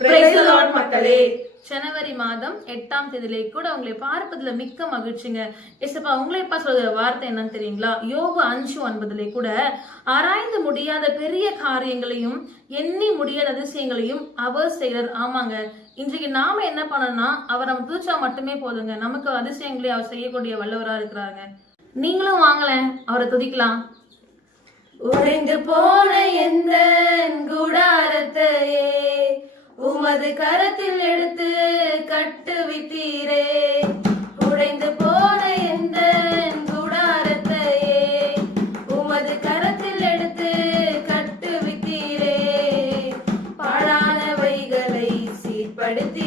Praise the Lord மக்களே. ஜனவரி மாதம் 8ஆம் தேதியிலே கூட உங்களை பார்ப்பதில் மிக்க மகிழ்ச்சிங்க. ஏசப்பா உங்களைப்பா சொல்ற வார்த்தை என்னன்னு தெரியுங்களா? யோபு 5:9 கூட ஆராய்ந்து முடியாத பெரிய காரியங்களையும் எண்ணி முடியாத அதிசயங்களையும் அவர் செய்யறார். ஆமாங்க, இன்றைக்கு நாம என்ன பண்ணணும்னா அவர் நம்ம துதிச்சா மட்டுமே போதுங்க. நமக்கு அதிசயங்களை அவர் செய்யக்கூடிய வல்லவரா இருக்கிறாங்க. நீங்களும் வாங்கலேன், அவரை துதிக்கலாம். உடைந்து போன எந்த கூடாரத்தையே உமது கரத்தில் எடுத்து கட்டுவித்தீரே. உடைந்து போன எந்த கூடாரத்தையே உமது கரத்தில் எடுத்து கட்டுவித்தீரே. பாழானவைகளை சீர்படுத்தி